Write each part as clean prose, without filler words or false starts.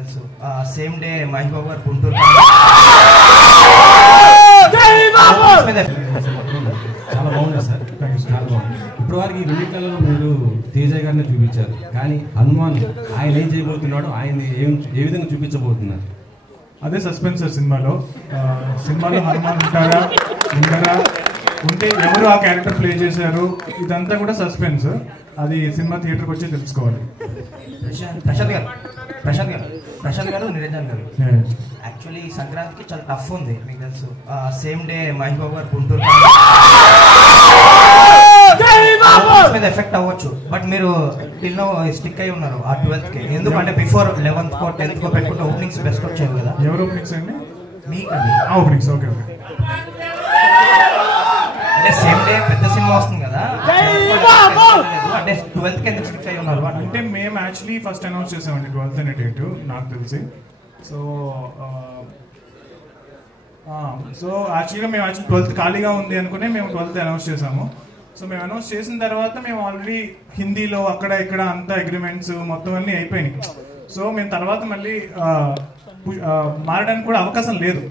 తెలుసు. Same day Mahesh Babu గారు గుంటూరు చాలా బాగుంది సార్. చాలా బాగుంది. ఇప్పుడు వారికి రెండింటిలో మీరు తేజ గారిని చూపించారు, కానీ హనుమాన్ ఆయన ఏం చేయబోతున్నాడు, ఆయన ఏ విధంగా చూపించబోతున్నారు? అదే సస్పెన్స్ సినిమాలో. హనుమాన్ ఉంటారా ఉండరా, ఉంటే ఎవరు ఆ క్యారెక్టర్ ప్లే చేశారు, ఇదంతా కూడా సస్పెన్స్. అది సినిమా థియేటర్కి వచ్చి తెలుసుకోవాలి. ప్రశాంత్ గారు నిరంజన్ గారు, యాక్చువల్లీ సంక్రాంతికి చాలా టఫ్ ఉంది మీకు తెలుసు. సేమ్ డే మహేష్ బాబు గారు గుంటూరు మీద ఎఫెక్ట్ అవ్వచ్చు, బట్ మీరు టిల్ స్టిక్ అయి ఉన్నారు ఆ 12th కి. ఎందుకంటే బిఫోర్ 11th కో 10th కో పెట్టుకుంటే ఓపెనింగ్స్ బెస్ట్ వచ్చాయి కదా. ఎవరు ఓపెనింగ్స్ అండి? మీకండి ఓపెనింగ్స్. Okay okay. అంటే సేమ్ డే పెద్ద సినిమా వస్తుంది కదా, అంటే 12th కి ఎందుకు స్టిక్ అయి ఉన్నారు అంటే మేము యాక్చువల్లీ ఫస్ట్ అనౌన్స్ చేసామండి 12th అనే డేట్ నాకు తెలిసి. సో యాక్చువల్గా మేము 12th ఖాళీగా ఉంది అనుకునే మేము 12th అనౌన్స్ చేసాము. సో మేము అనౌన్స్ చేసిన తర్వాత మేము ఆల్రెడీ హిందీలో అక్కడ ఇక్కడ అంతా అగ్రిమెంట్స్ మొత్తం అన్నీ అయిపోయినాయి. సో మేము తర్వాత మళ్ళీ మారడానికి కూడా అవకాశం లేదు.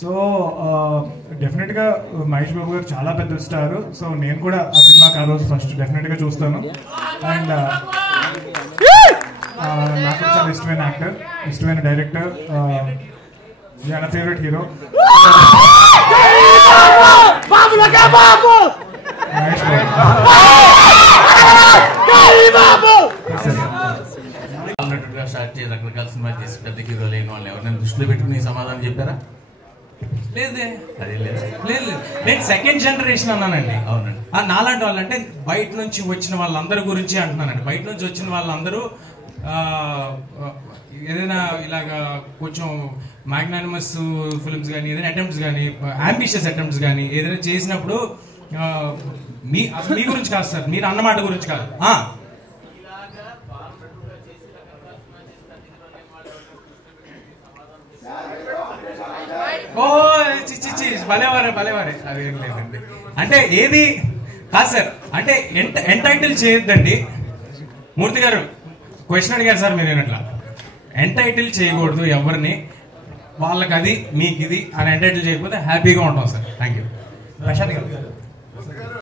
సో డెఫినెట్గా మహేష్ బాబు గారు చాలా పెద్ద స్టార్. సో నేను కూడా ఆ సినిమాకి ఆ రోజు ఫస్ట్ డెఫినెట్గా చూస్తాను. అండ్ నాకు చాలా ఇష్టమైన యాక్టర్, ఇష్టమైన డైరెక్టర్, నా favourite hero Mahesh Babu. Start చేసి రకరకాల సినిమా చేసి పెద్ద హీరో లేని వాళ్ళు ఎవరైనా దృష్టిలో పెట్టుకుని సమాధానం చెప్పారా? లేదే. అదే లేదు. నేను సెకండ్ జనరేషన్ అన్నానండి. అవునండి. నాలాంటి వాళ్ళు అంటే బయట నుంచి వచ్చిన వాళ్ళందరి గురించి అంటున్నానండి. బయట నుంచి వచ్చిన వాళ్ళందరూ ఏదైనా ఇలాగా కొంచెం మ్యాగ్నానిమస్ ఫిల్మ్స్ కానీ ఏదైనా అటెంప్ట్స్ కానీ అంబిషియస్ అటెంప్ట్స్ కానీ ఏదైనా చేసినప్పుడు మీ గురించి కాదు సార్, మీరు అన్నమాట గురించి కాదు. ఓ భలేవారే అదేం లేదండి. అంటే ఏది కాదు సార్, అంటే ఎంటైటిల్ చేయొద్దండి. మూర్తి గారు క్వశ్చన్ అడిగారు సార్, మీరు ఏనట్లా ఎంటైటిల్ చేయకూడదు ఎవరిని. వాళ్ళకి అది మీకు ఇది అని ఎంటైటిల్ చేయకపోతే హ్యాపీగా ఉంటాం సార్. Thank you. ప్రశాంత్ గారు